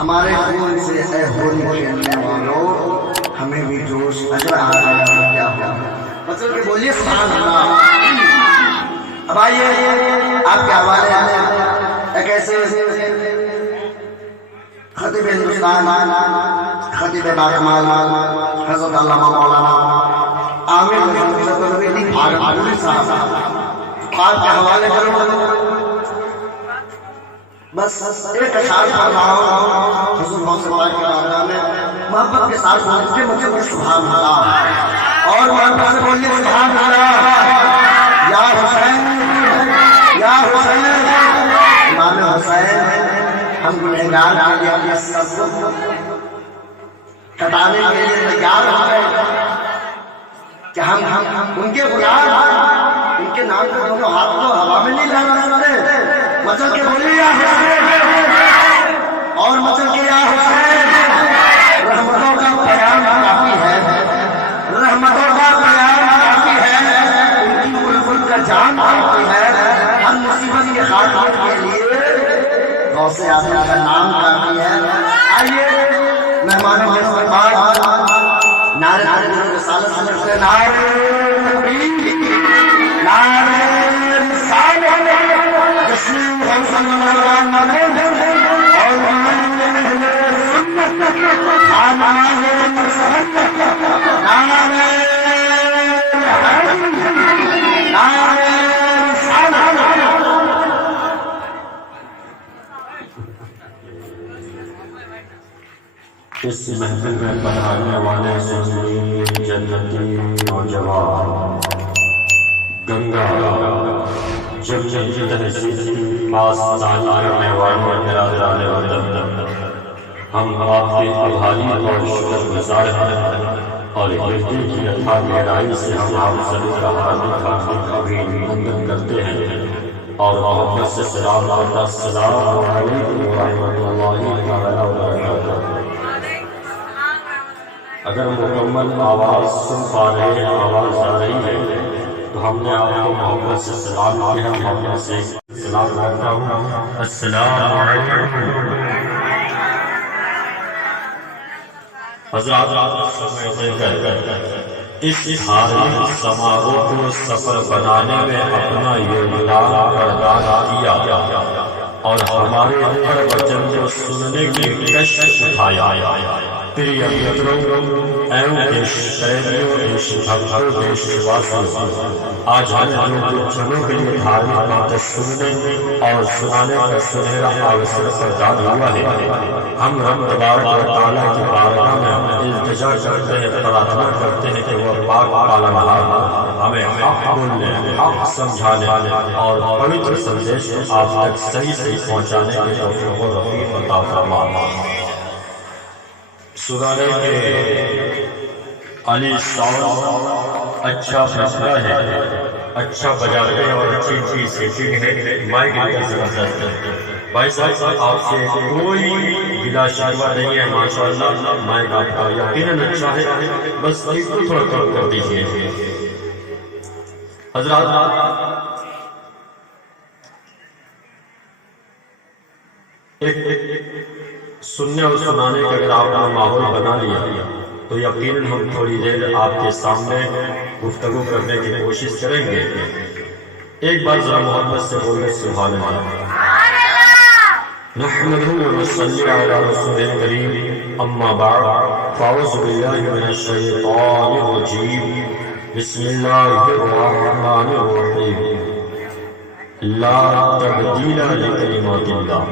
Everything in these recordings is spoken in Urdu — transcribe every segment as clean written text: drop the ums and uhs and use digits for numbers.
ہمارے خون سے اے ہولی کھیلنے والوں ہمیں بھی جوش اجر آ گیا تو کیا ہوا؟ مطلب کہ بولیے سبحان اللہ۔ اب آئیے آپ کے حوالے ایک ایسے خطیب ہندوستان خطیب باکمال حضرت علامہ مولانا عامر بھاگلپوری صاحب آپ کے حوالے کروں بس ایک اشعار پڑھ رہا ہوں حضور محمد صلی اللہ علیہ وسلم نے محبت کے ساتھ بولتے مجھے سبحان اللہ اور محبت سے بولیے سبحان اللہ۔ یا حسین یا حسین امام حسین ہم گنہگار کے لیے اپنے سب کو کٹانے کے لیے تیار ہو گئے کہ ہم ان کے غلام ان کے نام پہ دونوں ہاتھ تو ہوا میں نہیں جانا سکتے۔ مچل کے بولیے یا حسین اور مچل کے یا حسین رحمتوں کا پیام کافی ہے، رحمتوں کا پیام کافی ہے، ان کی بلبل کا جان کافی ہے، ہر مصیبت کے خاتمے کے لیے غوث اعظم کا نام کافی ہے۔ آئیے مہمانوں کے بعد نعرے رسالت سے کرتے نعرے تکبیر نعرے رسالت رسول اللہ صلی اللہ علیہ وسلم اور سنت نعرے اس محفل میں پڑھانے والے سنی جنتی نوجوان گنگا جب تہذیب کی پاس دانی کرنے والے برادران وطن ہم آپ کے آبھاری اور شکر گزار ہیں اور ہردل کی اتھا گہرائی سے ہم آپ صلی اللہ علیہ وسلم کرتے ہیں اور محبت سے سلام آتا السلام علیکم ورحمۃ اللہ وبرکاتہ۔ اگر مکمل آواز سن پا رہے ہیں آواز آ رہی ہے تو ہم نے آپ کو محبت سے سلام کیا ہے، محبت سے سلام کرتا ہوں السلام علیکم۔ حضرات اس دھارمک سماروہ کو سفر بنانے میں اپنا یوگدان پردان کیا اور ہمارے ہر وچن کو سننے کی کشش اٹھایا۔ پریہ متروں ایوم دیش پریمیوں دیش بھکتوں دیش واسیوں آج ہم لوگ جنوں کے لیے دھارمک باتیں سننے اور سنانے کا سنہرا اوسر پردان ہوا ہے۔ ہم رب تبارک و تعالیٰ کی بارگاہ میں التجا کرتے ہیں، پرارتھنا کرتے ہیں کہ وہ پاک پالنہار ہمیں حق بولنے، حق سمجھانے اور پوتر سندیش کو آپ تک صحیح صحیح پہنچانے کے توفیق و رفیق عطا فرمائے۔ سنانے کے علی صاحب اچھا فیصلہ ہے، اچھا بجاتے ہیں اور اچھی اچھی سیٹنگ ہے، مائک کی ضرورت ہے۔ بھائی صاحب آپ سے کوئی بلا شکوہ نہیں ہے، ماشاءاللہ مائک آپ کا یقیناً اچھا ہے، بس اس کو تھوڑا کم کر دیجیے۔ حضرات ایک سننے اور سنانے کا اگر آپ نے ماحول بنا لیا تو یقیناً ہم تھوڑی دیر آپ کے سامنے گفتگو کرنے کی کوشش کریں گے۔ ایک بار ذرا محبت سے بولے سبحان اللہ۔ نحمده ونصلي على رسول الكريم اما بعد فاعوذ بالله من الشيطان الرجيم بسم الله الرحمن الرحيم لا تبديل لكلمات الله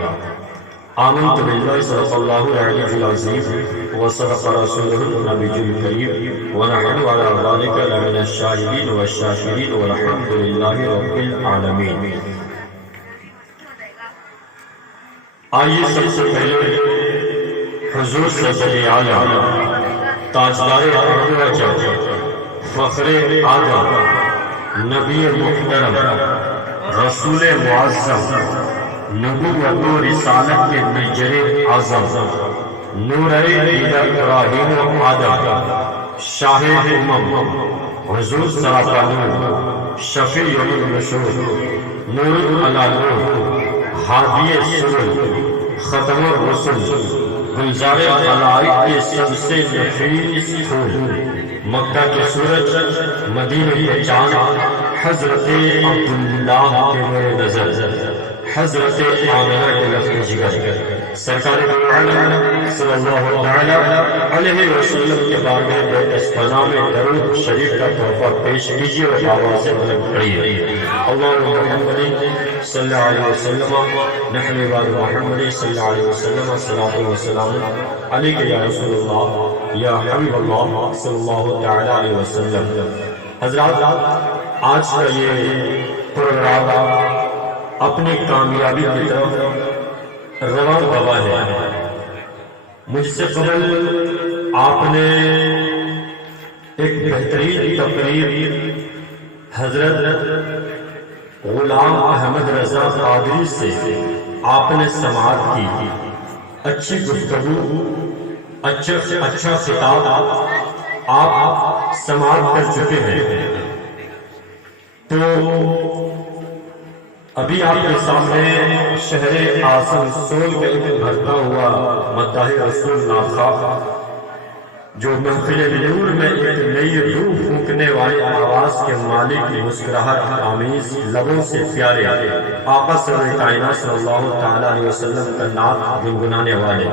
آمنت بالله صدق الله العلي العظيم وصدق رسوله النبي الكريم ونحن على ذلك لمن الشاهدين والشاكرين والحمد لله رب العالمين۔ آئیے سب سے پہلے حضور سید عالم تاجدار ارض و جو فخر آدم نبی محترم رسول معظم نبوت و رسالت کے نجر اعظم نور ابراہیم و آدم شاہ امم حضور سراپا نور شفیع یوم النشور نور علی نور ہادی سرور ختم الرسل گلزار خلائق کے سب سے نفیس پھول، مکہ کے سورج، مدینہ کے چاند، حضرت عبداللہ کے نور نظر، حضرت آمنہ کے لفظ جگر، سرکار دو عالم صلی اللہ تعالی علیہ وسلم کے بارے میں اس فضا میں درود شریف کا تحفہ پیش کیجیے اور آوازیں بلند کریے۔ اللہم محمد صلی اللہ علیہ وسلم، نحن بعد محمد صلی اللہ علیہ وسلم، صلاۃ و سلام علیک یا رسول اللہ یا حبیب اللہ صلی اللہ تعالی علیہ وسلم۔ حضرات، آج کا یہ پروگرام اپنی کامیابی کی طرف رواں گواہ ہے۔ مجھ سے قبل آپ نے ایک بہترین تقریر حضرت غلام احمد رضا قادری سے آپ نے سماعت کی۔ اچھی گفتگو، اچھا خطاب آپ سماعت کر چکے ہیں، تو ابھی آپ کے سامنے شہر اعظم سول کا ایک بھرتا ہوا مداح رسول ناخواہ جو محفل نور میں ایک نئی روح پھونکنے والی آواز کے مالک کی مسکراہٹ آمیز لبوں سے پیارے آقا سرور کائنات صلی اللہ تعالی علیہ وسلم کا نعت گنگنانے والے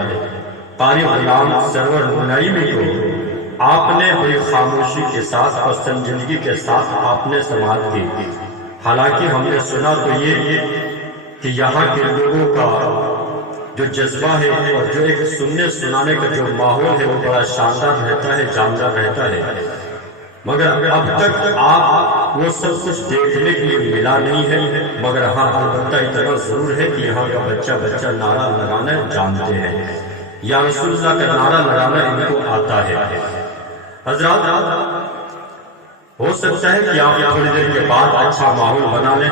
قاری غلام سرور نعیمی کو آپ نے بڑی خاموشی کے ساتھ اور سنجیدگی کے ساتھ آپ نے سماعت کی۔ حالانکہ ہم نے سنا تو یہ کہ یہاں کے لوگوں کا جو جذبہ ہے اور جو ایک سننے سنانے کا جو ماحول ہے وہ بڑا شاندار رہتا ہے، جاندار رہتا ہے، مگر اب تک آپ وہ سب کچھ دیکھنے کے لیے ملا نہیں ہے۔ مگر ہاں البتہ اتنا ضرور ہے کہ یہاں کا بچہ نعرہ لگانا جانتے ہیں، یا رسول اللہ کا نعرہ لگانا ان کو آتا ہے۔ حضرات، ہو سکتا ہے کہ آپ تھوڑی دیر کے بعد اچھا ماحول بنا لیں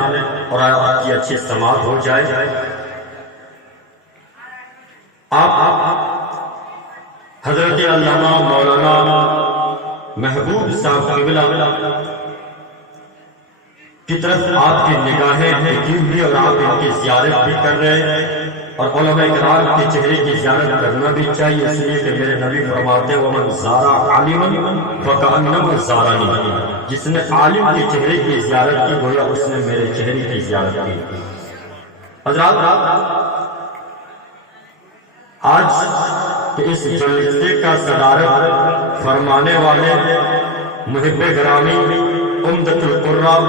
اور آپ کی اچھی سماعت ہو جائے۔ آپ حضرت علامہ مولانا محبوب صاحب قبلہ کی طرف آپ کی نگاہیں ٹکی ہوئی اور آپ ان کی زیارت بھی کر رہے ہیں، اور علماء کرام کے چہرے کی زیارت کرنا بھی چاہیے، اس لیے کہ میرے نبی فرماتے ہیں وَمَنْ زَارَ عَالِمًا فَكَأَنَّمَا زَارَنِي، جس نے عالم کے چہرے کی زیارت کی گویا اس نے میرے چہرے کی زیارت کی۔ حضرات، آج کے اس جلسے کا صدارت فرمانے والے محب گرامی، عمدۃ القراء،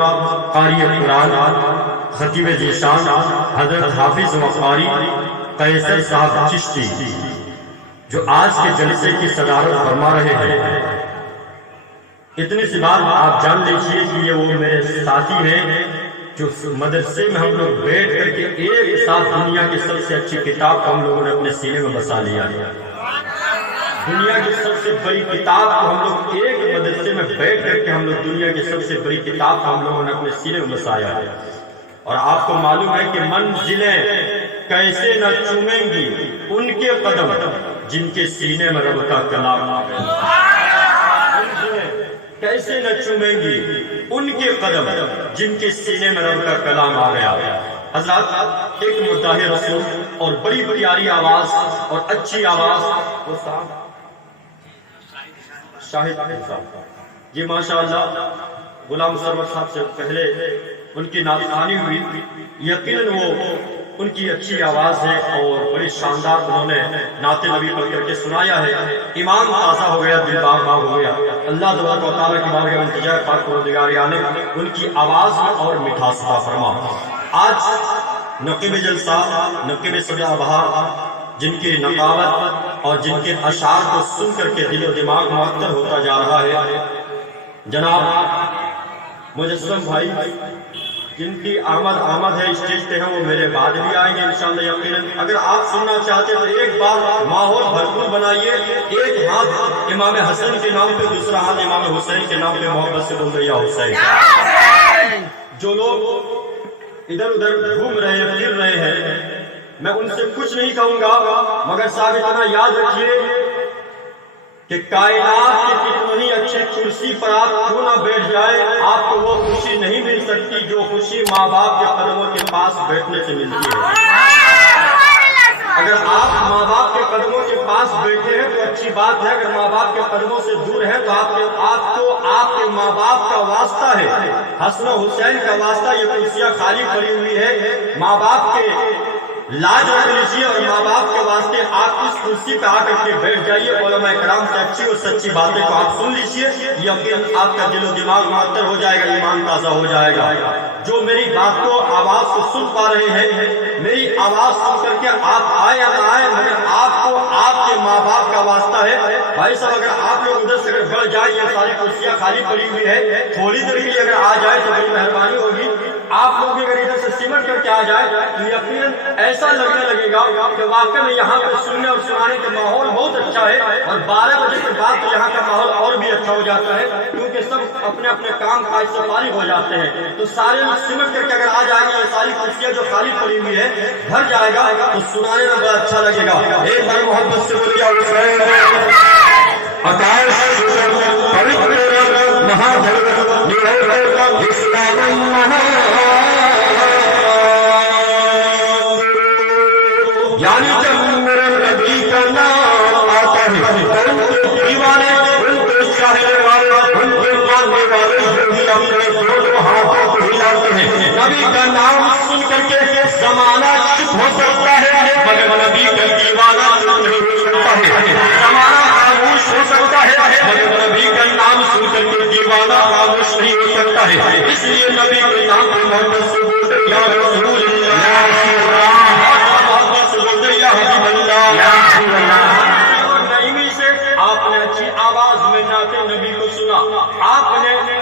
قاری قرآن، خطیب ذیشان حضرت حافظ و قاری قیصر صاحب چشتی جو آج کے جلسے کی صدارت فرما رہے ہیں۔ اتنی سی بات آپ جان لیجئے کہ یہ وہ میرے ساتھی ہیں جو مدرسے میں ہم لوگ بیٹھ کر کے ایک ساتھ دنیا کی سب سے اچھی کتاب کو ہم لوگوں نے اپنے سینے میں بسا لیا ہے۔ دنیا کی سب سے بڑی کتاب کو ہم لوگ ایک مدرسے میں بیٹھ کر کے ہم لوگ دنیا کی سب سے بڑی کتاب کو ہم لوگوں نے اپنے سینے میں بسایا ہے۔ اور آپ کو معلوم ہے کہ منزلیں کیسے نہ چومیں گی ان کے قدم جن کے سینے میں رب کا کلام ہے، کیسے نہ چومیں گی ان کے قدم جن کے سینے میں رب کا کلام آ گیا۔ حضرات، ایک مداح رسول اور بڑی پیاری آواز اور اچھی آواز، وہ شاہد صاحب، یہ ماشاءاللہ غلام سرور صاحب سے پہلے ان کی نعت خوانی ہوئی، یقیناً وہ ان کی اچھی آواز ہے اور بڑی شاندار انہوں نے نعت نبی پڑھ کر کے سنایا ہے۔ ایمان تازہ ہو گیا، دل باغ باغ ہو گیا۔ اللہ تبارک و تعالیٰ کی بارگاہ میں التجا ہے پاک پروردگار نے ان کی آواز میں اور مٹھاس عطا فرما۔ آج نقیب جلسہ، نقیب سبع بہار، جن کی نقاوت اور جن کے اشعار کو سن کر کے دل و دماغ معطر ہوتا جا رہا ہے، جناب مجسم بھائی جن کی آمد ہے اسٹیج پہ ہیں، وہ میرے بعد بھی آئیں گے انشاءاللہ یقیناً۔ اگر آپ سننا چاہتے تو ایک بار ماحول بھرپور بنائیے، ایک ہاتھ امام حسن کے نام پہ، دوسرا ہاتھ امام حسین کے نام پہ محبت سے بول دے یا حسین۔ جو لوگ ادھر ادھر گھوم رہے ہیں، پھر رہے ہیں، میں ان سے کچھ نہیں کہوں گا، مگر صاحب اتنا یاد رکھیے کہ کائنات کی کتنی ہی اچھی کرسی پر آپ کیوں نہ بیٹھ جائے، آپ کو وہ خوشی نہیں مل سکتی جو خوشی ماں باپ کے قدموں کے پاس بیٹھنے سے ملتی ہے۔ اگر آپ ماں باپ کے قدموں کے پاس بیٹھے ہیں تو اچھی بات ہے، اگر ماں باپ کے قدموں سے دور ہیں تو آپ کے ماں باپ کا واسطہ ہے، حسن و حسین کا واسطہ، یہ کرسیاں خالی پڑی ہوئی ہے، ماں باپ کے لاج رکھ لیجیے اور ماں باپ کے واسطے آپ اس کرسی پہ آ کر کے بیٹھ جائیے، علماء کرام سے اچھی اور سچی باتیں کو آپ سن لیجیے، یقین آپ کا دل و دماغ معطر ہو جائے گا، ایمان تازہ ہو جائے گا۔ جو میری بات کو آواز کو سن پا رہے ہیں، میری آواز سن کر کے آپ آئے یا نہ آئے، مگر آپ کو آپ کے ماں باپ کا واسطہ ہے۔ بھائی صاحب اگر آپ لوگ ادھر سے اگر بڑھ جائیں، یہ ساری کرسیاں خالی پڑی ہوئی ہے، تھوڑی دیر کے لیے اگر آ جائے تو بڑی مہربانی ہوگی۔ آپ لوگ اگر ادھر سے سمٹ کر کے آ جائے تو یقیناً ایسا لگنے لگے گا کہ واقعی میں یہاں پہ سننے اور سنانے کا ماحول بہت اچھا ہے، اور 12 بجے کے بعد تو یہاں کا ماحول اور بھی اچھا ہو جاتا ہے، کیونکہ سب اپنے اپنے کام کاج سے فارغ ہو جاتے ہیں۔ تو سارے لوگ سمٹ کر کے اگر آ جائیں گے، یہ ساری کرسیاں جو خالی پڑی ہوئی ہے بھر جائے گا تو سنانے میں بڑا اچھا لگے گا۔ ایک بار محبت سے بولیے یعنی جب میرے نبی کا نام آتا ہے تو ان کے دیوانے، ان کے چاہنے والے، ان کے ماننے والے بھی اپنے دونوں ہاتھوں کو ہلاتے ہیں۔ نبی کا نام سن کر کے زمانہ چپ ہو سکتا ہے مگر نبی کا دیوانہ چپ نہیں ہو سکتا ہے، زمانہ خاموش ہو سکتا ہے مگر نبی کا نام سن کر کے دیوانہ خاموش نہیں ہو سکتا ہے۔ اس لیے نبی کے نام کو محبت سے بولتے یا رسول اللہ، نعیمی سے آپ نے اچھی آواز میں نعت نبی کو سنا، آپ نے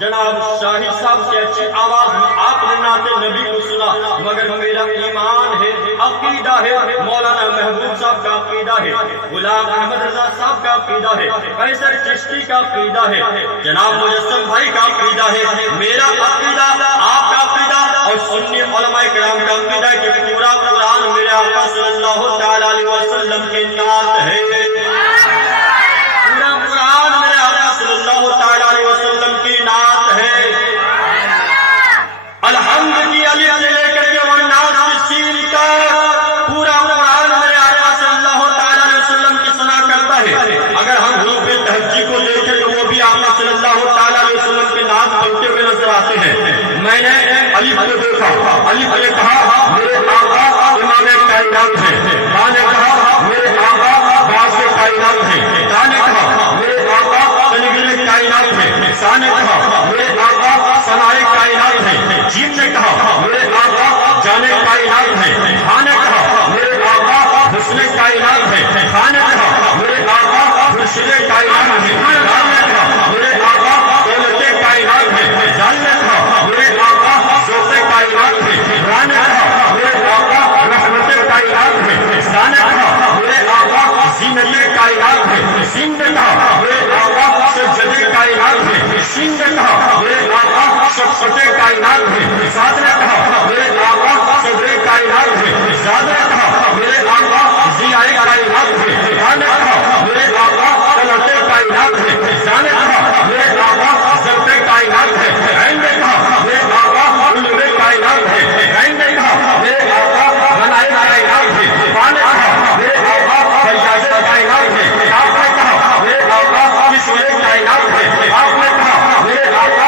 جناب شاہد صاحب سے اچھی آواز میں آپ نے نعت نبی کو سنا، مگر میرا ایمان ہے، عقیدہ ہے، مولانا محبوب صاحب کا عقیدہ ہے، غلام احمد رضا صاحب کا عقیدہ ہے، قیصر چشتی کا عقیدہ ہے، جناب مجسم بھائی کا عقیدہ ہے، میرا عقیدہ، آپ کا عقیدہ اور سنی علماء کرام کا عقیدہ ہے کہ پورا قرآن میرے آقا صلی اللہ تعالی علیہ وسلم کی نعت ہے، پورا قرآن میرے آقا صلی اللہ تعالی علیہ وسلم کی نعت ہے۔ الحمد کی الف سے لے کر کے والناس کی سین کا پورا قرآن میرے آقا صلی اللہ تعالی علیہ وسلم کی ثنا کرتا ہے۔ اگر ہم حروف تہجی کو دیکھیں تو وہ بھی آقا صلی اللہ تعالی علیہ وسلم کی نعت پڑھتے ہوئے نظر آتے ہیں۔ میں نے الف کو دیکھا، الف نے کہا میرے آقا امام کائنات ہیں، با نے کہا میرے آقا باعث کائنات ہیں، تا نے کہا میرے آقا تنویر کائنات ہیں، سا نے کہا میرے آقا ثنائے کائنات ہیں، جیم نے کہا میرے آقا جانے کائنات ہیں، ہاں نے کہا میرے آقا حسن کائنات ہیں، ہاں نے کہا میرے آقا مرشد کائنات ہیں، ہاں نے کہا میرے آقا دولت کائنات ہیں، جان نے کہا میرے آقا ذوق کائنات ہیں، راہ نے کہا میرے آقا رحمت کائنات ہیں، سا نے کہا میرے آقا زینت کائنات ہیں، سین نے کہا میرے آقا سجد کائنات ہیں، شین نے کہا میرے آقا شفقت کائنات ہیں، ساد نے کہا میرے آقا صدر کائنات ہیں، زاد نے کہا میرے آقا ضیاء کائنات ہیں، ہاں نے کہا میرے آقا طلعت کائنات ہیں، زا نے کہا میرے آقا ضبط کائنات ہیں، عین نے کہا میرے آقا علوم کائنات ہیں، عین نے کہا میرے آقا بنائے کائنات ہیں، با نے کہا میرے آقا فیاض کائنات ہیں، آپ نے کہا میرے آقا کسوے کائنات ہیں، آپ نے کہا میرے آقا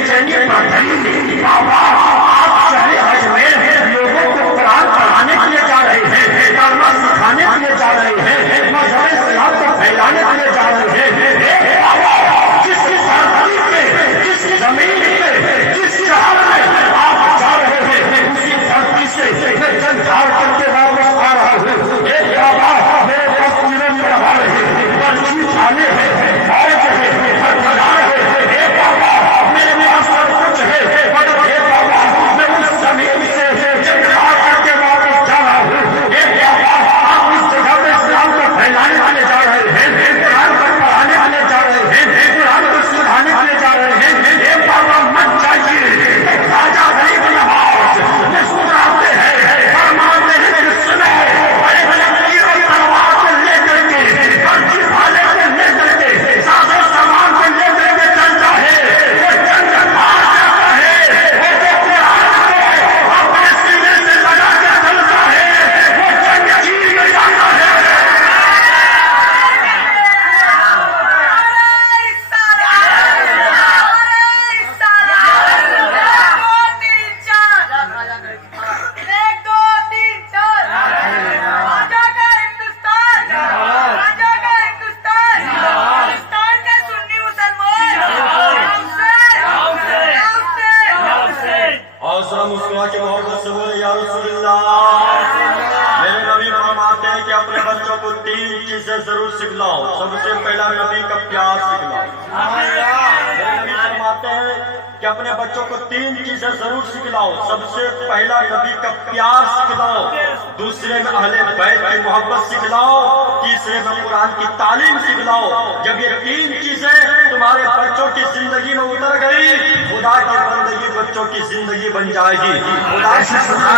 بے چینی بڑھ گئی۔ بابا آپ شہر اجمیر لوگوں کو قرآن پڑھانے کے لیے جا رہے ہیں، کلمہ سکھانے کے لیے جا رہے ہیں، مذہب اسلام کو پھیلانے کے لیے جا رہے ہیں۔ جس کی سرزمین پہ، جس کی زمین پہ، جس شہر میں آپ جا رہے ہیں، اسی دھرتی سے میں جنگ ہار کر کے واپس آ رہا ہوں۔ ایک بابا میرے پاس تیرے میں رہا رہے ہیں، پرچی کھانے ہیں، فوج ہے، ہتھیار ہے، ایک بابا میرے پاس سب کچھ ہے، مگر ایک بابا میں اس زمین سے جنگ ہار کر کے واپس جا رہا ہوں۔ ایک بابا آپ اس جگہ پہ اسلام کو پھیلانے کے لیے جا رہے ہیں، قرآن کو پڑھانے کے لیے جا رہے ہیں، قرآن کو سکھانے کے لیے جا رہے ہیں۔ ایک بابا مت جائیے، راجا غریب نواز مسکراتے ہیں، فرماتے ہیں کہ سنو، بڑے بڑے تیر و تلوار کو لے کر کے، پرچی بھالے کو لے کر کے، ساز و سامان کو لے کر کے چلتا ہے، وہ جنگ ہار جاتا ہے، وہ جو قرآن کو اپنے سینے سے لگا کے چلتا ہے، وہ جنگ جیت جاتا ہے۔ اور ذرا مسکرا کے محبت سے بولے یا رسول اللہ۔ میرے نبی فرماتے ہیں کہ اپنے بچوں کو 3 چیزیں ضرور سکھلاؤ۔ سب سے پہلا نبی کا پیار سکھلاؤ۔ میرے نبی فرماتے ہیں کہ اپنے بچوں کو 3 چیزیں ضرور سکھلاؤ۔ سب سے پہلا نبی کا پیار سکھلاؤ، دوسرے میں اہل بیت کی محبت سکھلاؤ، تیسرے میں قرآن کی تعلیم سکھلاؤ۔ جب یہ 3 چیزیں تمہارے بچوں کی زندگی میں اتر گئی، خدا کی بندگی بچوں کی زندگی بن جائے گی، خدا کی زندگی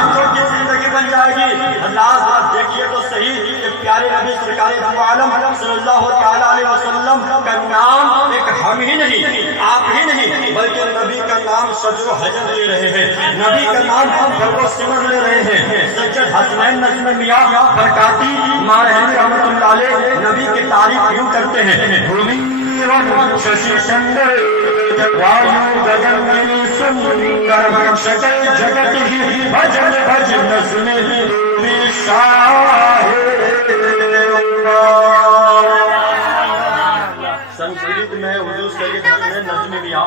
بچوں کی زندگی بن جائے گی۔ اللہ دیکھیے تو صحیح کہ پیارے نبی سرکار دو عالم صلی اللہ تعالیٰ علیہ وسلم کا نام ایک ہم ہی نہیں، آپ ہی نہیں، بلکہ نبی کا نام شجر و حجر لے رہے ہیں، نبی کا نام ہم گھر و سمر لے رہے ہیں۔ سید حسنین نجم میاں برکاتی مارحمی رحمۃ اللہ علیہ نبی کی تعریف یوں کرتے ہیں، ششی چندر وایو گگن سندر شکل جگت ہی بھجن بھجن سنے شاہ سنسکرت میں حضور سید حسنین نجم میاں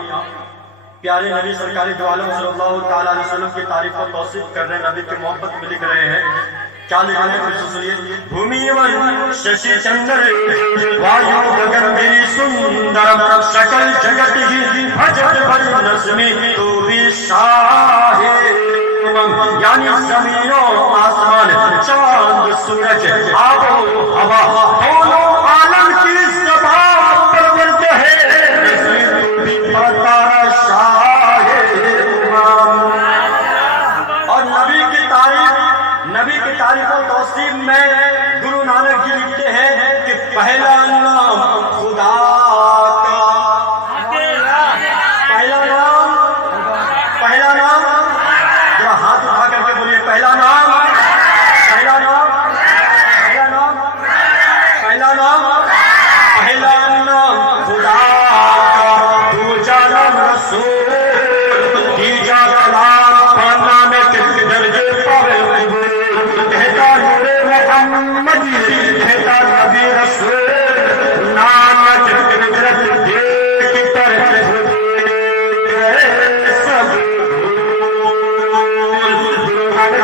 پیارے نبی سرکار دو عالم صلی اللہ تعالیٰ علیہ وسلم کی تعریف و توصیف کر رہے ہیں، نبی کی محبت میں لکھ رہے ہیں۔ کیا لکھ رہے ہیں پھر سے سنیے، بھومی ون ششی چندر وایو گگن میری سندر شکل جگت ہی بھجن بھجن نسمی تو بھی شاہ، یعنی زمین و آسمان، چاند سورج، آب و ہوا، دونوں عالم کی زبان پر ملتے ہیں، تو بھی پتہ شاہ امام۔ اور نبی کی تعریف و توصیف میں گرو نانک جی لکھتے ہیں کہ پہلا نام خدا کا، پہلا نام ذرا ہاتھ اٹھا کر کے بولیے، پہلا نام، پہلا نام، پہلا نام، پہلا نام، پہلا نام خدا کا، دوجا نام رسول، تیجا کلام، پانا میں کس درجے پر کہتا نور محمد، کہتا نبی رسول، نام چکر دیکھ کر سب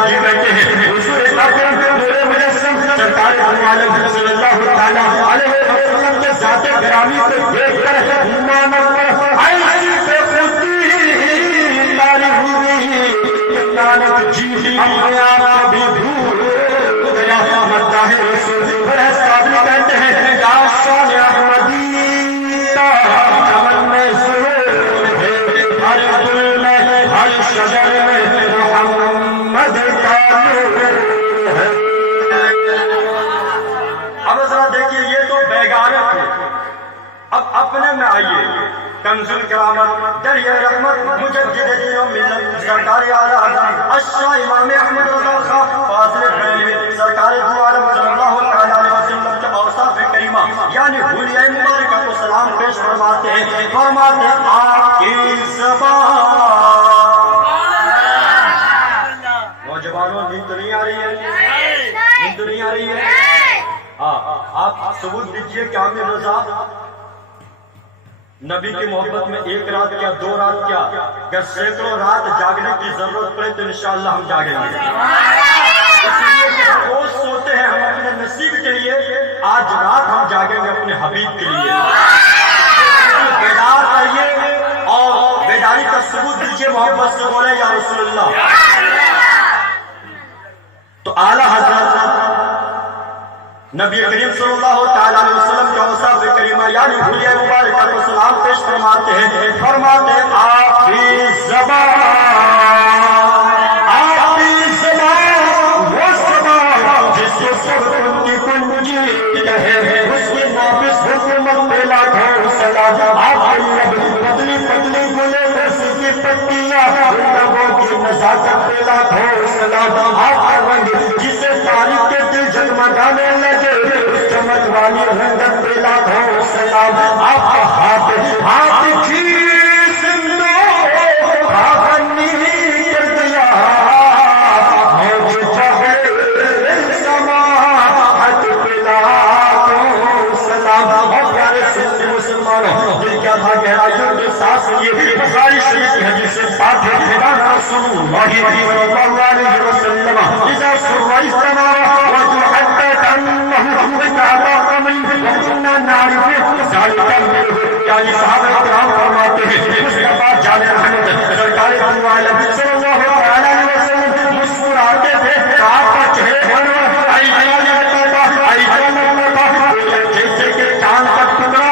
جی بیٹھے ہیں حضور اکرم نور مجسم سرکار دو عالم صلی اللہ تعالیٰ علیہ وسلم کے ذات گرامی کو دیکھ کر ایمان پر ایسی بے خودی تاری ہوئی، نانک جی اپنے آپ بھی بھول گیا، مداح رسول بڑے قابل کہتے ہیں، یا شان احمدی چمن میں سرور ہے، ہر گل میں ہر شجر میں محمد کا نور ہے۔ اب ذرا دیکھیے، یہ تو بیگانہ تھے، اب اپنے میں آئیے، کنز الکرامت دریا رحمت مجدد دین و ملت سرکار اعلیٰ اشرا امام احمد رضا خان فاضل بریلوی سرکار دو عالم صلی اللہ تعالیٰ علیہ وسلم کے اوصاف کریمہ یعنی حلیہ مبارکہ کو سلام پیش فرماتے ہیں، فرماتے ہیں آپ کی زبان. نوجوانوں نیند تو نہیں آ رہی ہے؟ نیند تو نہیں آ رہی ہے؟ آپ ثبوت دیجئے کہ عامر رضا نبی کی محبت میں ایک رات کیا، 2 رات کیا، اگر سینکڑوں رات جاگنے کی ضرورت پڑے تو انشاءاللہ ہم جاگیں گے. اس لیے کہ ہم روز سوتے ہیں ہم اپنے نصیب کے لیے، آج رات ہم جاگیں گے اپنے حبیب کے لیے. بیدار رہیے اور بیداری کا ثبوت دیجئے، محبت سے بولے یا رسول اللہ. تو اعلیٰ حضرت نبی کریم صلی اللہ تعالیٰ علیہ وسلم کے اوصاف کریمہ یعنی حلیہ مبارکہ کو سلام پیش فرماتے ہیں. فرماتے ہیں آپ کی زبان، آپ کی زبان وہ زبان جس کے سکون کی کنجی ہے، اس کی نافذ حکومت پہ لاکھوں سلام. آپ کی پتلی پتلی گلے رسی کی پتیاں، لوگوں کی نزاکت پہ لاکھوں سلام. آپ کا رنگ جسے تاریخ کے دل جگمگانے لگے، چمک والی رنگت پہ لاکھوں سلام. آپ کا ہاتھ کی زندوں آخنی کر دیا، موج چاہے سماحت پہ لاکھوں سلام. اور پیارے سنی مسلمانوں، دل کیا تھا گہرائیوں کے ساتھ یہ بخاری شریف ہے جسے پاک ہے رسول اللہ صلی اللہ علیہ وسلم اذا سر السماء وتحقق انه بكعبه من كنا نعرف ذلك. یعنی صحابہ کرام فرماتے ہیں مصطفیٰ جان محمد سرکار دو عالم صلی اللہ علیہ وسلم مسکراتے تھے، آپ کا چہرہ انور ائی جیسے کہ چاند کا ٹکڑا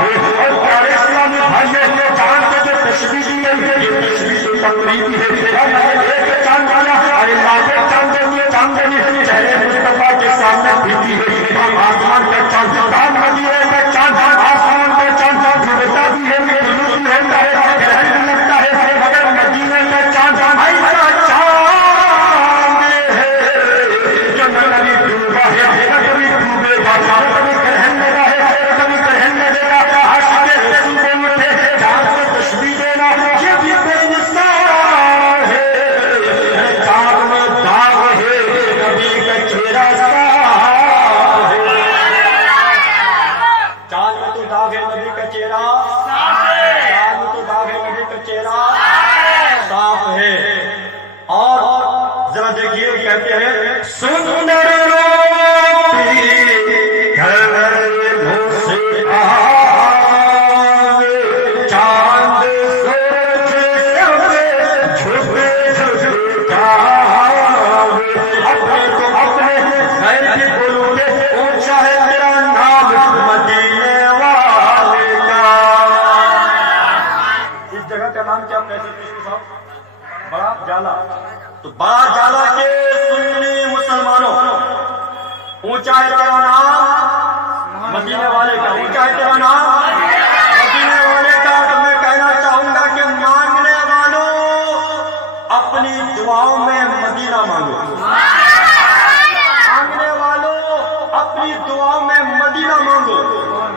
ہے. اور پیارے اسلامی بھائیوں، چاند کے جو تشبیہ دی ہے یہ تشبیہ تقریبی ہے. ایک چاند والا ارے لاکھیں چاندنی چاندنی چہرے مصطفیٰ کے سامنے بھیتی ہے. آسمان کا چاند، چاند مدینے کا چاند، آسمان کا چاند ڈوبتا بھی ہے، طلوع بھی ہوتا ہے، گرہن بھی لگتا ہے، مگر مدینے کا چاند ایسا چاند ہے جو نہ کبھی ڈوبا ہے نہ کبھی ڈوبے گا، کبھی گرہن لگا ہے کبھی گرہن لگے گا. عاشق رسول بولتے ہیں چاند کو تشبیہ دینا یہ بھی بے مثال ہے. چاند میں داغ ہے نبی کا چہرہ صاف ہے. چاند میں تو داغ ہے نبی کا چہرہ، چاند میں تو داغ ہے نبی کا چہرہ صاف ہے. اور ذرا دیکھیے کہتے ہیں سندر روپی گھر سے آوے چاند سوچے جھکے جھکے جاوے. اپنے تو اپنے غیر کی بولو گے اونچا ہے تیرا نام مدینے والے کا. اس جگہ کا نام کیا کہتے ہیں صاحب؟ بڑا جالا. تو بڑا جالا کے سنی مسلمانوں، اونچا ہے تیرا نام مدینے والے کا، اونچا ہے تیرا نام مدینے والے کا. تو میں کہنا چاہوں گا کہ مانگنے والوں اپنی دعاؤں میں مدینہ مانگو. مانگنے والوں اپنی دعاؤں میں مدینہ مانگو.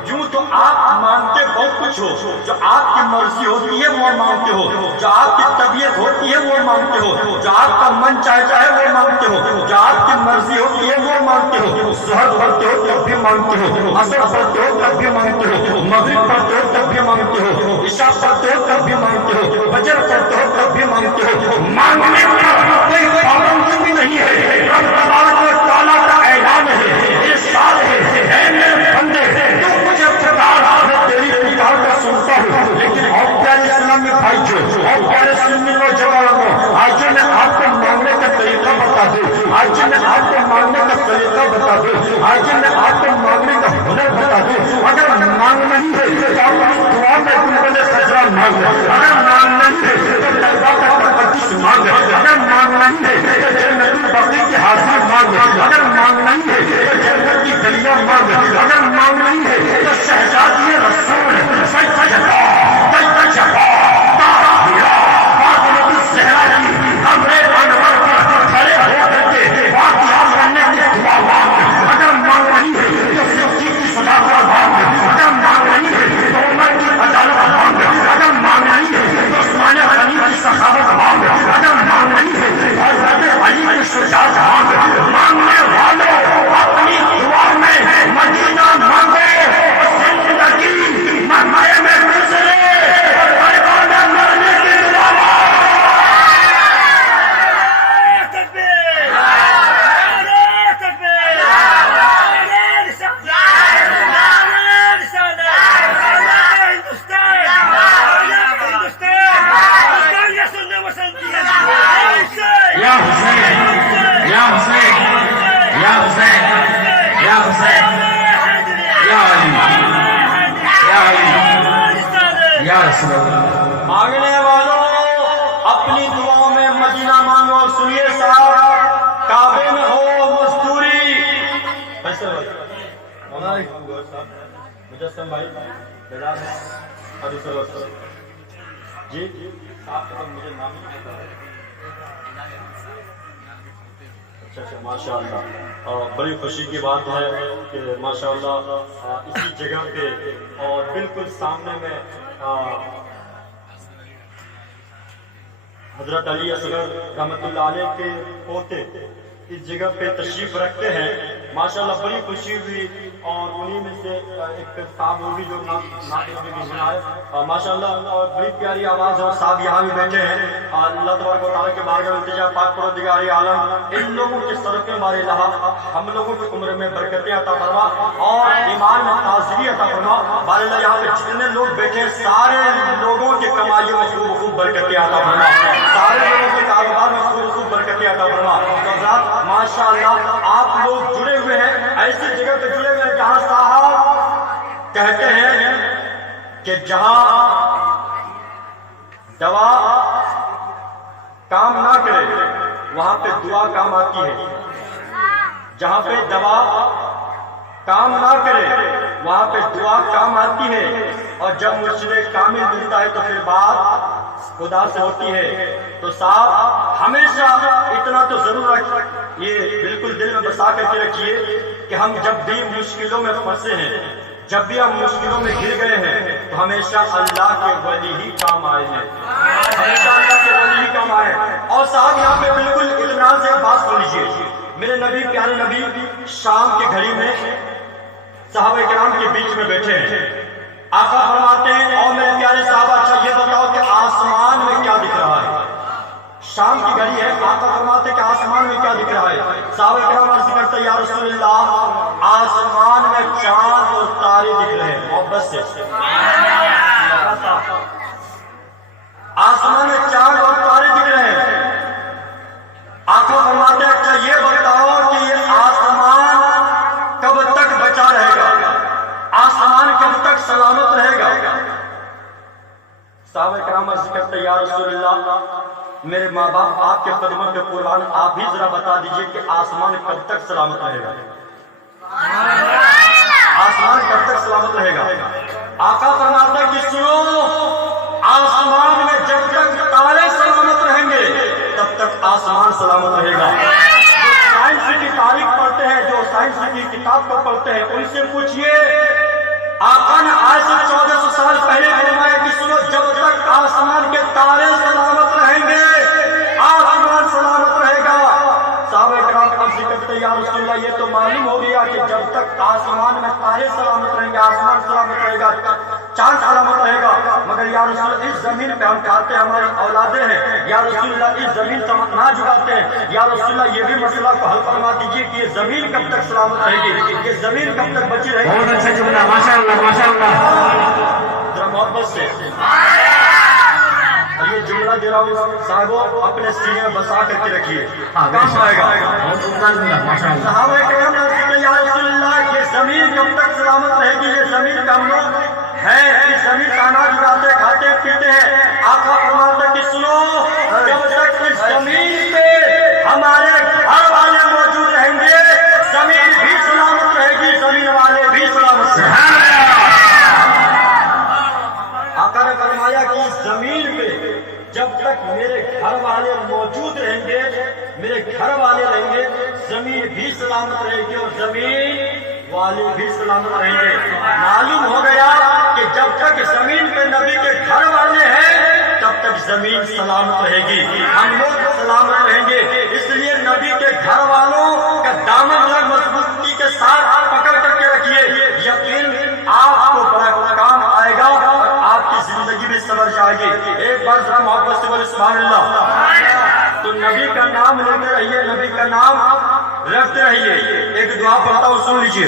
یوں تو آپ مانگتے بہت کچھ ہو، جو آپ کی مرضی ہوتی ہے وہ مانگتے ہو، جو آپ کی طبیعت ہوتی ہے وہ مانگتے ہو، جو آپ کا من چاہتا ہے وہ مانگتے ہو، جو آپ کی مرضی ہوتی ہے وہ مانگتے ہو. ظہر پڑھتے ہو تب بھی مانگتے ہو، عصر پڑھتے ہو تب بھی مانگتے ہو، مغرب پڑھتے ہو تب بھی مانگتے ہو، عشاء پڑھتے ہو تب بھی مانگتے ہو، فجر پڑھتے ہو تب بھی مانگتے ہو. مانگنے کا کوئی پابندی بھی نہیں ہے. رب تبارک و تعالیٰ کا اعلان ہے، یہ سال ہے اے میرے بندے تو مجھے پکار تیری پکار کا سنتا ہوں. لیکن اور پیارے اسلامی بھائیوں اور پیارے سنی نوجوانوں، آج میں آپ کو مانگنے کا طریقہ بتا دوں، آج میں آپ کو مانگنے کا طریقہ بتا دوں، آج میں آپ کو مانگنے کا ہنر بتا دوں. اگر مانگ نہیں ہے تو آپ اپنی دعا میں گنبد خضرا مانگ، اگر مانگ نہیں ہے تو درگاہ کا تقدس مانگ، اگر مانگ نہیں ہے تو جنت البقیع کی حاضری مانگ، اگر مانگ نہیں ہے تو جنت کی گلیاں مانگ، اگر مانگ نہیں ہے تو شہزادی رسول اگر مانگ نہیں ہے تو عمر کی عدالت مانگ، اگر مانگ نہیں مانگنے والوں اپنی دعاؤں میں مدینہ مانگو اور سنیے صاحب کعبے میں ہو مزدوری مجسم بھائی جی مجھے نام اچھا ماشاء اللہ بڑی خوشی کی بات ہے کہ ماشاء اللہ اسی جگہ پہ اور بالکل سامنے میں حضرت علی اصغر رحمۃ اللہ علیہ کے پوتے اس جگہ پہ تشریف رکھتے ہیں ماشاءاللہ بڑی خوشی ہوئی اور انہی میں سے ایک صاحب ہوگی جو ماشاءاللہ اور بڑی پیاری آواز اور صاحب یہاں بھی بیٹھے ہیں اللہ تبارک و تعالیٰ کے بارگاہ میں التجا پاک پروردگار عالم ان لوگوں کے صدقے بارے لہا ہم لوگوں کی عمر میں برکتیں عطا فرما اور ایمان میں تازگی عطا فرما بار اللہ یہاں پہ جتنے لوگ بیٹھے ہیں سارے لوگوں کے کمائیوں میں خوب خوب برکتیں عطا فرما سارے لوگوں کے کاروبار میں خوب خوب برکتیں عطا فرما ماشاء اللہ آپ لوگ جڑے ہوئے ہیں ایسی جگہ پہ جڑے ہوئے ہیں جہاں صاحب کہتے ہیں کہ جہاں دوا کام نہ کرے وہاں پہ دعا کام آتی ہے جہاں پہ دوا کام نہ کرے وہاں پہ دعا کام آتی ہے اور جب مرشد کامل ملتا ہے تو پھر بات خدا سے ہوتی ہے تو صاحب ہمیشہ اتنا تو ضرور رکھ یہ بالکل دل میں بسا کر کے رکھیے کہ ہم جب بھی مشکلوں میں پھنسے ہیں جب بھی ہم مشکلوں میں گر گئے ہیں تو ہمیشہ اللہ کے ولی ہی کام آئے ہیں ہمیشہ اللہ کے ولی ہی کام آئے ہیں اور صاحب یہاں پہ بالکل اطمینان سے بات سن لیجیے میرے نبی پیارے نبی شام کی گھڑی میں صحابہ کرام کے بیچ میں بیٹھے ہیں آقا فرماتے ہیں اور میرے پیارے صحابہ اچھا یہ بتاؤ کہ آسمان میں کیا دکھ رہا ہے شام کی گھڑی ہے آقا فرماتے ہیں کہ آسمان میں کیا دکھ رہا ہے صحابہ کرام عرض کرتے ہیں یا رسول اللہ آسمان میں چاند اور تارے دکھ رہے ہیں محبت سے آسمان میں چاند اور تارے دکھ رہے ہیں آقا فرماتے ہیں اچھا یہ بتاؤ کہ یہ آسمان کب تک بچا رہے گا آسمان کب تک سلامت رہے گا صحابہ کرام عرض کرتے یا رسول اللہ میرے ماں باپ آپ کے قدموں پہ قربان آپ بھی ذرا بتا دیجئے کہ آسمان کب تک سلامت رہے گا آسمان کب تک سلامت رہے گا آقا فرماتا ہے کہ سنو آسمان میں جب تک تارے سلامت رہیں گے تب تک آسمان سلامت رہے گا سائنس کی تاریخ پڑھتے ہیں جو سائنس کی کتاب کو پڑھتے ہیں ان سے پوچھئے آقا نے آج سے 1400 سال پہلے فرمایا کہ سنو جب تک آسمان کے تارے سلامت رہیں گے آسمان سلامت رہے گا صحابہ کرام عرض کرتے ہیں یا رسول اللہ یہ تو معلوم ہو گیا کہ جب تک آسمان میں تارے سلامت رہیں گے آسمان سلامت رہے گا چاند سلامت رہے گا مگر یا رسول اللہ اس زمین پہ ہم کھاتے ہیں ہماری اولادیں ہیں یا رسول اللہ اس زمین سے ہم نہ جگاتے ہیں یا رسول اللہ یہ بھی مسئلہ کو حل فرما دیجیے کہ یہ زمین کب تک سلامت رہے گی یہ زمین کب تک بچی رہے گی بہت اچھا جملہ ماشاء اللہ ذرا محبت سے یہ جملہ دے رہا ہوں صاحبوں اپنے سینے میں بسا کر کے رکھیے کام آئے گا صحابہ کرام نے عرض کیا یا رسول اللہ یہ زمین کب تک سلامت رہے گی یہ زمین کا ہم لوگ ہے اس زمین کا اناج اگاتے کھاتے پیتے ہیں آقا فرماتے کہ سنو جب تک اس زمین پہ ہمارے گھر والے موجود رہیں گے زمین بھی سلامت رہے گی زمین والے بھی سلامت رہیں گے آقا نے فرمایا کہ اس زمین پہ جب تک میرے گھر والے موجود رہیں گے میرے گھر والے رہیں گے زمین بھی سلامت رہے گی اور زمین والے بھی سلامت رہیں گے معلوم ہو گیا کہ جب تک زمین پہ نبی کے گھر والے ہیں تب تک زمین سلامت رہے گی ہم لوگ سلامت رہیں گے اس لیے نبی کے گھر والوں کا دامن مضبوطی کے ساتھ پکڑ کر کے رکھیے یقین آپ کو بڑا کام آئے گا اور آپ کی زندگی بھی سنور جائے گی ایک بار ذرا محبت سے بولے سبحان اللہ تو نبی کا نام لیتے رہیے نبی کا نام رکھتے رہیے ایک دعا پڑھتا ہوں سن لیجیے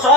100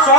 100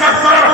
70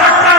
70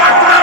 70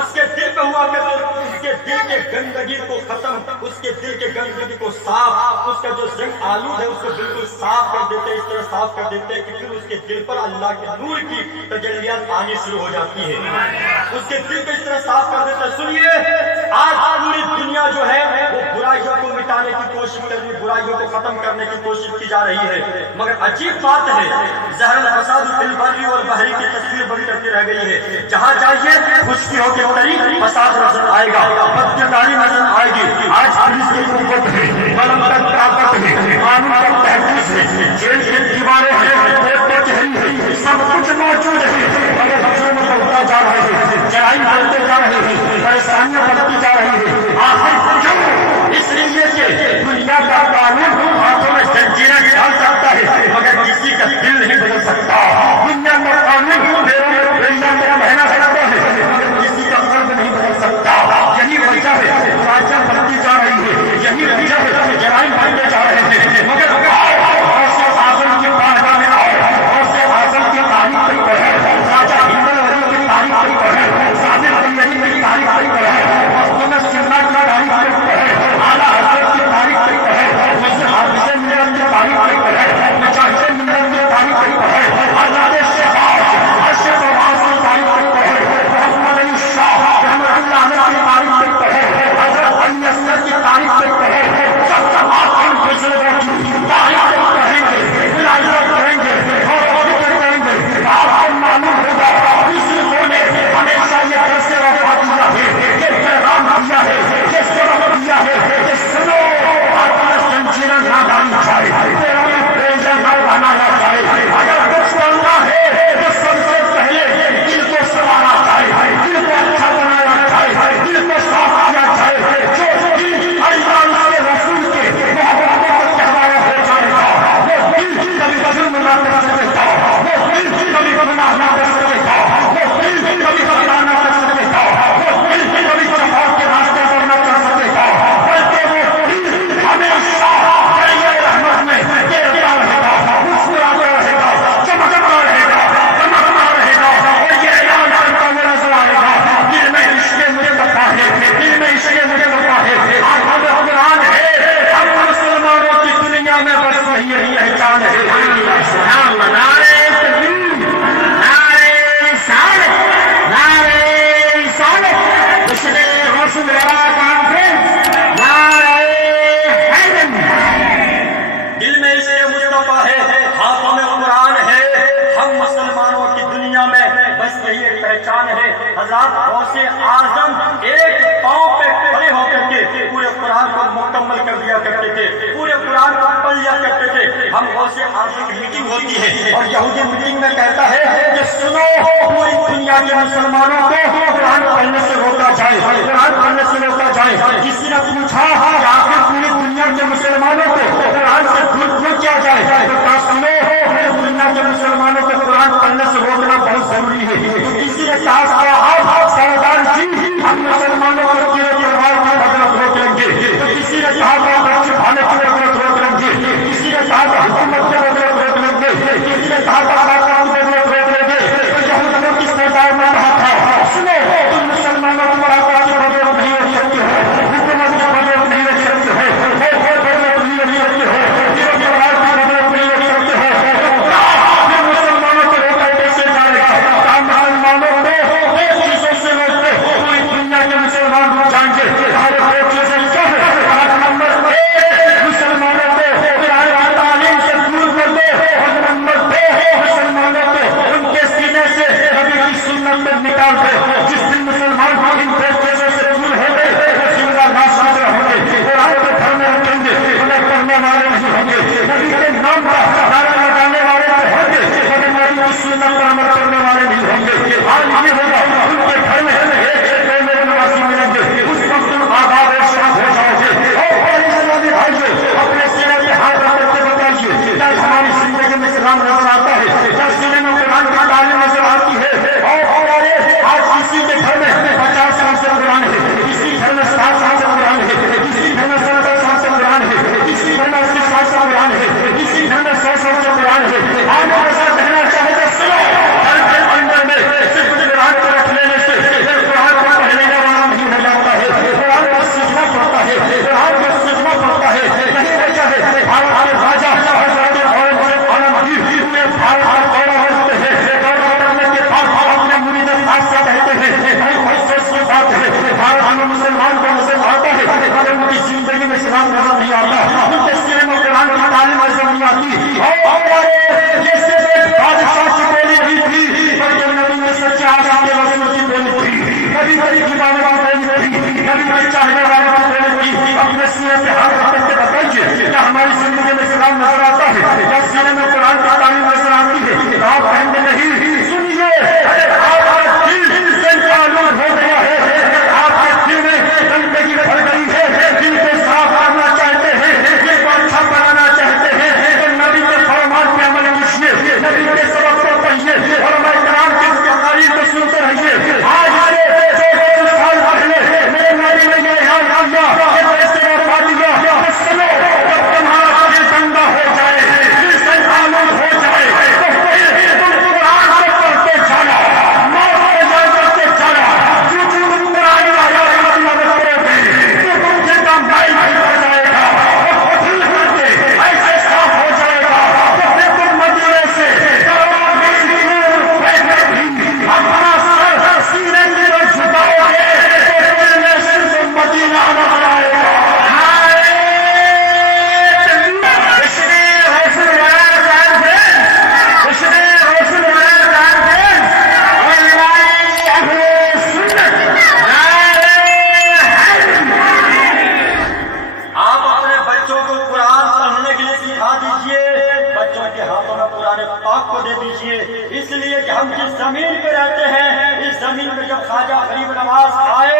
اس کے دل پہ ہوا کرتے اس کے دل کے گندگی کو ختم، اس کے دل کے گندگی کو صاف، اس کا جو رنگ آلود ہے اس کو بالکل صاف کر دیتے، اس طرح صاف کر دیتے کہ پھر اس کے دل پر اللہ کے نور کی تجلیات آنی شروع ہو جاتی ہے، اس کے دل کو اس طرح صاف کر دیتے۔ سنیے، آج پوری دنیا جو ہے وہ برائیوں کو مٹانے کی کوشش کر رہی ہے، برائیوں کو ختم کرنے کی کوشش کی جا رہی ہے، مگر عجیب بات ہے ظہر الفساد فی البر والبحر کی تصویر بن کرتی رہ گئی ہے۔ جہاں جائیے خشکی ہو کے تری فساد نظر آئے گا، بدکرداری نظر آئے گی۔ آج پولیس کی قوت ہے، قلم تک طاقت ہے، قانون کا تحفظ ہے، جیل کی دیواریں ہیں، کوٹ کچہری ہے، سب کچھ موجود ہے، مگر بچوں میں بڑھتا جا رہا ہے، جرائم بڑھتے جا رہے ہیں، پریشانیاں بڑھتی جا رہی ہیں۔ آخر کیوں؟ اس لیے کہ دنیا کا قانون ہاتھوں میں زنجیریں ڈال سکتا ہے مگر کسی کا دل نہیں بدل سکتا۔ دنیا کا قانون میرا مہینہ سکتا ہے مگر کسی کا قلب نہیں بدل سکتا۔ یہی وجہ ہے برائیاں بڑھتی جا رہی ہے، یہی وجہ ہے جرائم بڑھتے جا رہے ہیں، مگر غوث اعظم کی بارگاہ میں آؤ، غوث اعظم کی تاریخ پہ پڑھے، راجہ ہندل ولی کی تاریخ پہ پڑھے، صادق طیبی کی تاریخ پہ پڑھے، محمد سنہ کی تاریخ پہ پڑھے، اعلیٰ حضرت کی تاریخ پہ پڑھے، مجھے حافظ ملت کی تاریخ پہ پڑھے، مجاہد ملت کی تاریخ پہ پڑھے، آزاد شہباز ارشد عباس کی تاریخ پہ پڑھے، محمد علی شاہ رحمۃ اللہ علیہ کی تاریخ پہ پڑھے، حضرت علی اصغر کی تاریخ پہ پڑھے، سب آخر بزرگوں کی تاریخ پہ پڑھیں گے، ولایت کریں گے اور فکر کریں گے، آپ کو معلوم ہوگا بزرگوں نے ہمیشہ یہ کیسے وفا دیا ہے، یہ پیغام دیا ہے، یہ سبق دیا ہے کہ سنو اپنا زنجیریں نہ ڈالی جائے، تیرا بیجا نہ بنایا جائے، اگر کچھ کرنا ہے تو سب سے پہلے دل کو سنوارا جائے، دل کو اچھا بنایا جائے، دل کو صاف کیا جائے، جو دل اللہ کے رسول کے محبت کو کہوایا ہو جائے گا وہ دل کبھی بدل نہ کر سکے گا، وہ دل کبھی گناہ نہ کر سکے گا، وہ دل کبھی خطا نہ کر سکے گا، وہ دل کبھی چماؤ کے راستے پر نہ چل سکے گا، بلکہ وہ دل ہمیشہ رحمت میں دیتا رہے گا، مسکراتا رہے گا، چمکتا رہے گا، چمکتا رہے گا اور یہ اعلان کرتا ہوا نظر آئے گا، دل میں عشق مجھے بتا ہے، دل میں عشق مجھے بتا ہے، آج ہمیں قرآن ہے، ہم مسلمانوں کی دنیا میں بس وہی یہی پہچان ہے۔ نعرہ تکبیر، نعرہ رسالت، نعرہ رسالت، مشرق غوث الورا کانفرنس، نعرہ حیدر۔ دل میں عشق مصطفیٰ ہے، ہاتھوں میں قرآن ہے، ہم مسلمانوں کی دنیا میں بس یہی ایک پہچان ہے۔ حضرات غوث اعظم ایک پاؤں پہ کھڑے ہو کر کے پورے قرآن کو مکمل کر دیا کرتے تھے، پورے قرآن کو پڑھ لیا کرتے تھے۔ ہم غوث اعظم کی میٹنگ ہوتی ہے اور یہودی میٹنگ میں کہتا ہے کہ سنو پوری دنیا کے مسلمانوں کو قرآن پڑھنے سے روکا جائے، قرآن پڑھنے سے روکا جائے۔ کسی نے پوچھا کہ آخر پوری دنیا کے مسلمانوں کو قرآن سے دور کیوں کیا جائے، تو کہا سنو پوری دنیا کے مسلمانوں کو قرآن پڑھنے سے روکنا بہت ضروری ہے۔ تو کسی نے کہا سردار جی ہم مسلمانوں کو کیوں تلوار کی بدولت روک لیں گے، تو کسی نے کہا کہ بچے کھانے کی بدولت روک لیں گے، کسی نے کہا کہ حکومت کی بدولت روک لیں گے، کسی نے کہا کہ آرام کی بدولت روک لیں گے۔ تو یہودیوں کی سردار میں رہا تھا سنو تم مسلمانوں کو آرام کی بدولت نہیں رکھ سکتے ہو، حکومت کی بدولت نہیں رکھ سکتے ہو، بدولت نہیں رکھ سکتے ہو، بچوں کے ہاتھوں میں قرآن پاک کو دے دیجئے، اس لیے کہ ہم جس زمین پہ رہتے ہیں اس زمین پہ جب خواجہ غریب نواز آئے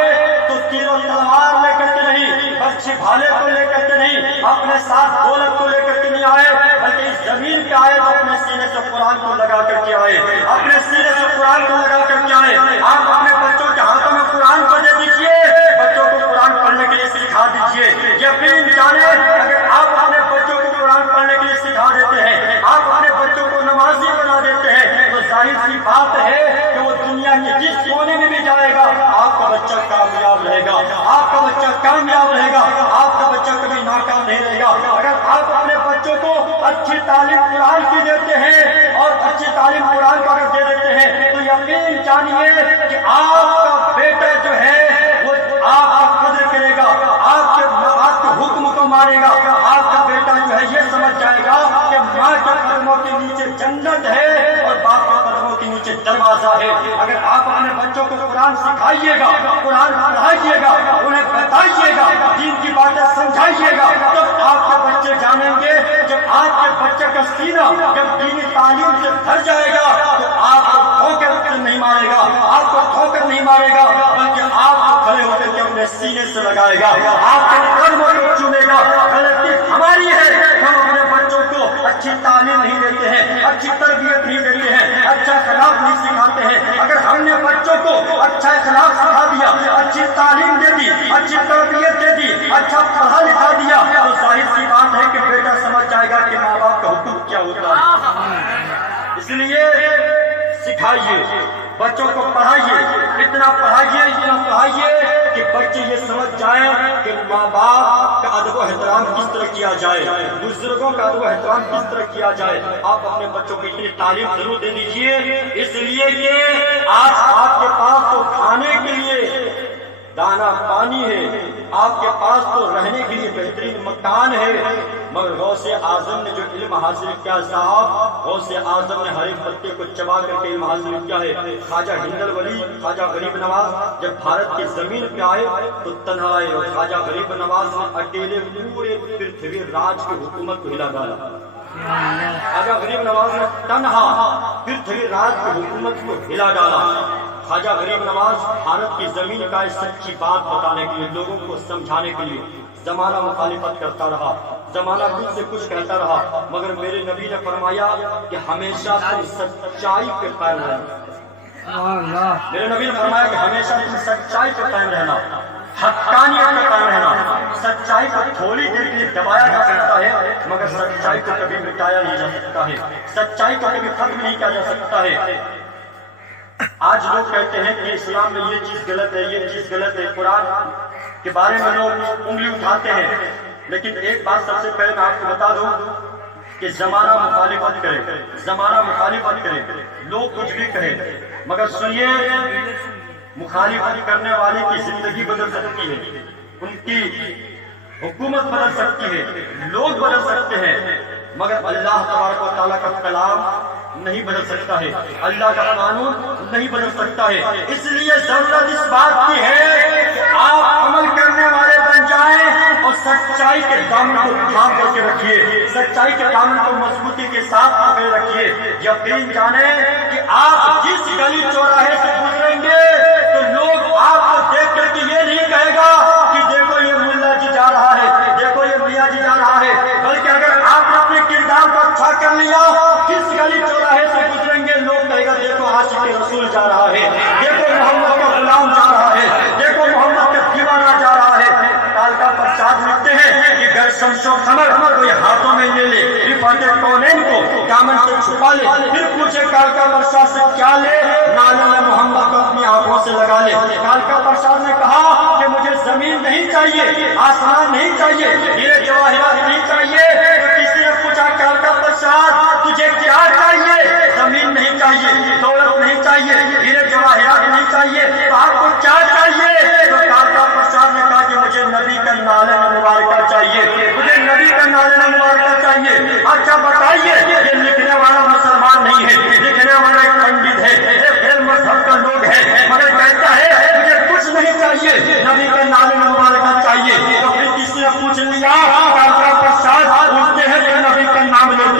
تو تیر و تلوار لے کر کے نہیں، برچھی بھالے کو لے کر کے نہیں، اپنے ساتھ دولت کو لے کر کے نہیں آئے، بلکہ اس زمین پہ آئے تو اپنے سینے سے قرآن کو لگا کر کے آئے، اپنے سینے سے قرآن کو لگا کر کے آئے۔ آپ اپنے بچوں کے ہاتھوں میں قرآن کو دے دیجئے، بچوں کو قرآن پڑھنے کے لیے سکھا دیجئے۔ یقین جانے اگر آپ اپنے بچوں کو قرآن پڑھنے کے لیے سکھا دیتے ہیں، آپ اپنے بچوں کو نمازی بنا دیتے ہیں، تو ظاہر سی بات ہے کہ وہ دنیا کے جس کونے میں بھی جائے گا آپ کا بچہ کامیاب رہے گا، آپ کا بچہ کامیاب رہے گا، آپ کا بچہ کبھی ناکام نہیں رہے گا۔ اگر آپ اپنے بچوں کو اچھی تعلیم قرآن کی دیتے ہیں اور اچھی تعلیم قرآن کو اگر دے دیتے ہیں تو یقین جانیے کہ آپ کا بیٹا جو ہے وہ آپ کا قدر کرے گا، آپ کے حکم کو مانے گا، آپ کا بیٹا جو ہے یہ سمجھ جائے گا کہ ماں کے قدموں کے نیچے جنت ہے اور باپ کے قدموں کے نیچے دروازہ ہے۔ اگر آپ اپنے بچوں کو قرآن سکھائیے گا، قرآن پڑھائیے گا، انہیں بتائیے گا، دین کی باتیں سمجھائیے گا، تب آپ کے بچے جانیں گے۔ جب آپ کے بچے کا سینہ جب دینی تعلیم سے بھر جائے گا تو آپ کو ٹھوکر نہیں مارے گا، آپ کو ٹھوکر نہیں مارے گا، بلکہ آپ کو کھڑے ہو کر کے اپنے سینے سے لگائے گا، آپ کے قدموں کو چومے گا۔ غلطی ہماری ہے، ہم اپنے بچوں کو اچھی تعلیم نہیں دیتے ہیں، اچھی تربیت نہیں دیتے ہیں، اچھا اخلاق نہیں سکھاتے ہیں۔ اگر ہم نے بچوں کو اچھا اخلاق سکھا دیا، اچھی تعلیم دے دی، اچھی تربیت دے دی، اچھا پڑھا لکھا دیا تو ظاہر سی بات ہے کہ بیٹا سمجھ جائے گا کہ ماں باپ کا حقوق کیا ہوتا ہے۔ اس لیے سکھائیے، بچوں کو پڑھائیے، اتنا پڑھائیے کہ بچے یہ سمجھ جائیں کہ ماں باپ کا ادب و احترام کس طرح کیا جائے، بزرگوں کا ادب و احترام کس طرح کیا جائے۔ آپ اپنے بچوں کو اتنی تعلیم ضرور دے دیجئے، اس لیے کہ آج آپ کے پاس تو کھانے کے لیے دانا پانی ہے، آپ کے پاس تو رہنے کے لیے بہترین مکان ہے، مگر غوث اعظم نے جو علم حاصل کیا صاحب، غوث اعظم نے ہر ایک پتے کو چبا کر کے علم حاصل کیا ہے۔ خواجہ ہند الولی، خواجہ غریب نواز جب بھارت کی زمین پہ آئے تو تنہا آئے، اور خواجہ غریب نواز نے اکیلے پورے پرتھوی راج کی حکومت کو ہلا ڈالا۔ خواجہ غریب نواز نے تنہا پرتھوی راج کی حکومت کو ہلا ڈالا۔ خواجہ غریب نواز بھارت کی زمین کا سچی بات بتانے کے لیے، لوگوں کو سمجھانے کے لیے زمانہ مخالفت کرتا رہا، زمانہ کچھ سے کچھ کہتا رہا، مگر میرے نبی نے فرمایا کہ ہمیشہ تم سچائی پہ قائم رہنا۔ میرے نبی نے فرمایا کہ ہمیشہ تم سچائی پہ قائم رہنا، حقانیت پہ قائم رہنا۔ سچائی کو تھوڑی دیر کے لیے دبایا جا سکتا ہے مگر سچائی کو کبھی مٹایا نہیں جا سکتا ہے، سچائی کو کبھی ختم نہیں کیا جا سکتا ہے۔ آج لوگ کہتے ہیں کہ اسلام میں یہ چیز غلط ہے، یہ چیز غلط ہے، قرآن کے بارے میں لوگ انگلی اٹھاتے ہیں، لیکن ایک بات سب سے پہلے میں آپ کو بتا دوں کہ زمانہ مخالفت کرے، زمانہ مخالفت کرے، لوگ کچھ بھی کہیں، مگر سنیے مخالفت کرنے والے کی زندگی بدل سکتی ہے، ان کی حکومت بدل سکتی ہے، لوگ بدل سکتے ہیں، مگر اللہ تبارک و تعالیٰ کا کلام نہیں بدل سکتا ہے، اللہ کا قانون نہیں بدل سکتا ہے۔ اس لیے ضرورت اس بات کی ہے کہ آپ عمل کرنے والے بن جائیں اور سچائی کے دامن کو تھام کر کے رکھیے، سچائی کے دامن کو مضبوطی کے ساتھ پکڑے رکھیے۔ یقین جانیں کہ آپ جس گلی چوراہے سے گزریں گے تو لوگ آپ کو دیکھ کر کے یہ نہیں کہے گا کہ دیکھو یہ ملا جی جا رہا ہے، دیکھو یہ میاں جی جا رہا ہے، بلکہ اگر آپ نے اپنے کردار کو اچھا کر لیا، کس گلی چوراہے سے گزریں گے لوگ کہے گا دیکھو عاشق رسول جا رہا ہے، دیکھو محمد کا غلام جا رہا ہے، دیکھو محمد کا دیوانہ جا رہا ہے۔ کالکا پرساد لکھتے ہیں کہ گر شمس و قمر کوئی ہاتھوں میں لے لے، رفعت کونین کو دامن سے چھپا لے، پھر پوچھے کالکا پرساد سے کیا لے، نالہ محمد کو اپنی آنکھوں سے لگا لے۔ کالکا پرساد نے کہا کہ مجھے زمین نہیں چاہیے، آسمان نہیں چاہیے، ہیرے جواہرات نہیں چاہیے۔ تو کسی نے پوچھا کالکا پرساد تجھے کیا چاہیے؟ زمین نہیں چاہیے، دولت نہیں چاہیے، ہیرے جواہرات نہیں چاہیے، تو آپ کو کیا چاہیے؟ تو کالکا پرساد نے کہا کہ مجھے نبی کا نالہ مبارکہ چاہیے، مجھے نبی کا نالہ مبارکہ چاہیے۔ اچھا بتائیے، یہ لکھنے والا مسلمان نہیں ہے، لکھنے والا ایک پنڈت ہے، ایک غیر مذہب کا لوگ ہے، مگر کہتا ہے مجھے کچھ نہیں چاہیے، نبی کا نالہ مبارکہ چاہیے۔ تو پھر کسی نے پوچھ لیا کالکا پرساد پوچھتے ہیں کہ نبی کا نام لیتے